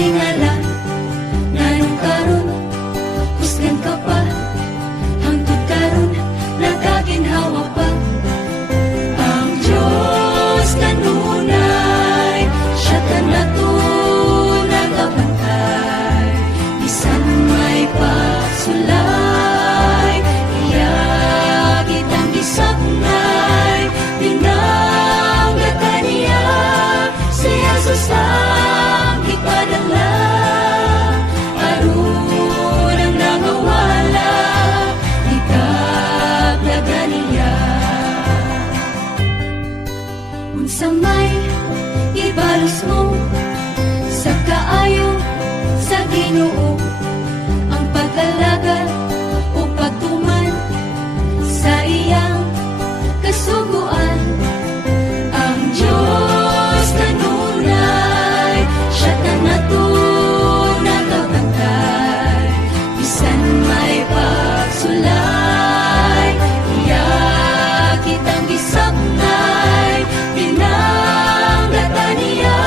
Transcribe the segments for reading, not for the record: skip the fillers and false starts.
tingala, nganong karon husgan ka pa, hangtod karon nagaginhawa pa. Ang Diyos kanunay, siya kanato nagabantay, bisan may pagsulay, iya kitang gisaknay, pinanggatan niya si Jesus ang ipadala, aron ang nangawala, ikablagan niya. Unsa may ibalos mo sa kaayo sa Ginoo, ang pag-alaga o pagtuman sa iyang kasuguan. Ang Diyos kanunay, siya kanato nagabantay, bisan may pagsulay, iya kitang gisaknay, pinanggatan niya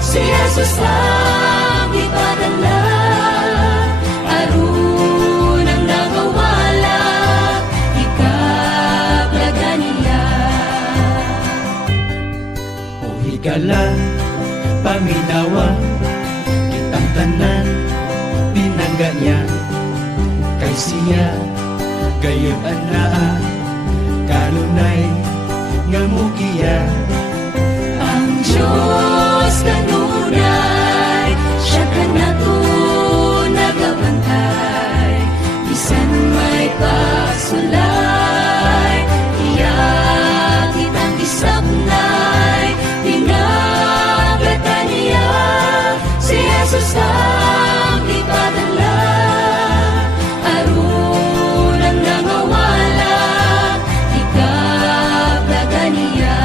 si Jesus ang ipadala, aron ang nangawala, ikablagan niya. O higala, paminawa, kitang tanan, pinangga niya, kay siya, gayud anaa, kanunay, nga mukiya. Ang Diyos kanunay, siya kanato nagabantay, bisan may pagsulay, iya kitang gisaknay, pinanggatan niya si Jesus ang ipadala, aron ang nangawala, ikablagan niya.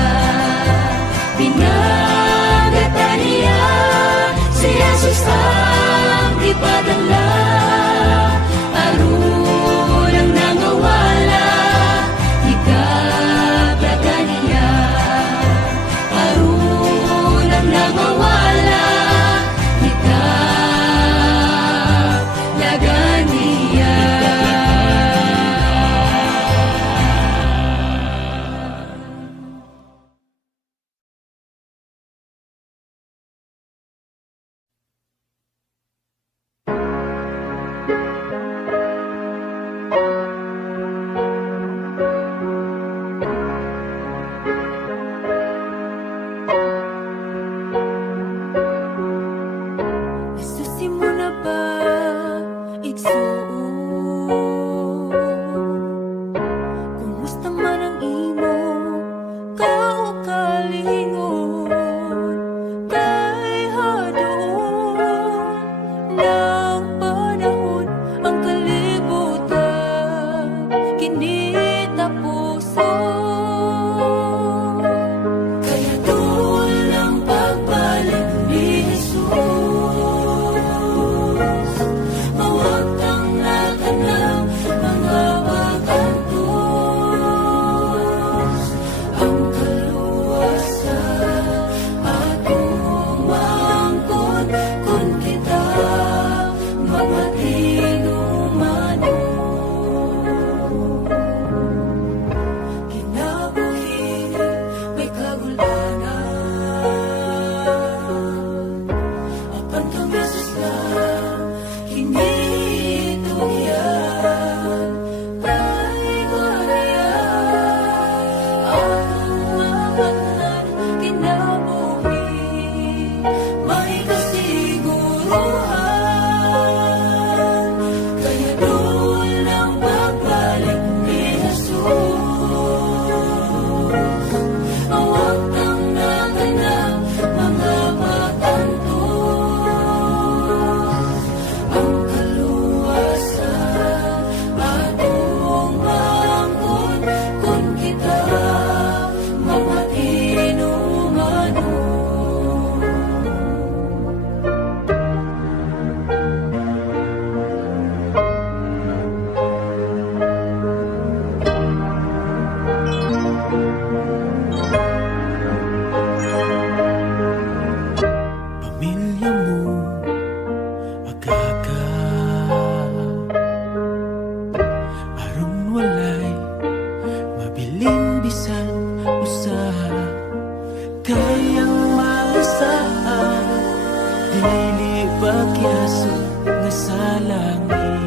Pinanggatan niya si Jesus ang ipadala, aron ang nangawala, ikablagan niya, aron ang nangawala, ikablagan niya. saan Dili pagyaso nga sa langit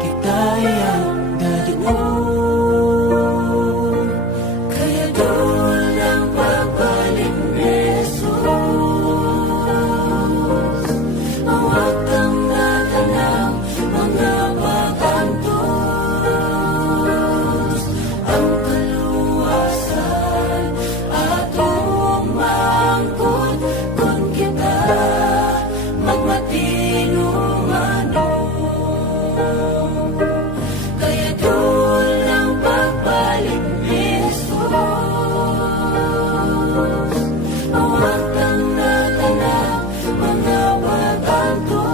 Kitaya dadoon Kaya doon ang pagbalik ni Jesus Mawag kang natanang mga pagantos Ang kaluwasan atong mangkot Kung kita magmatino manon Kaya doon ang pagbalik ni Jesus Mawag kang natanang mga pagantos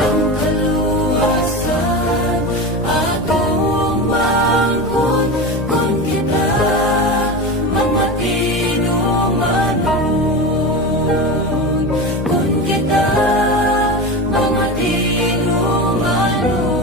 Ang kaluwasan atong mangkot Kung kita magmatino manon Kung kita magmatino manon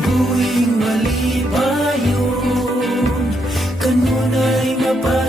Buwing malipayon Kanunay mapapagod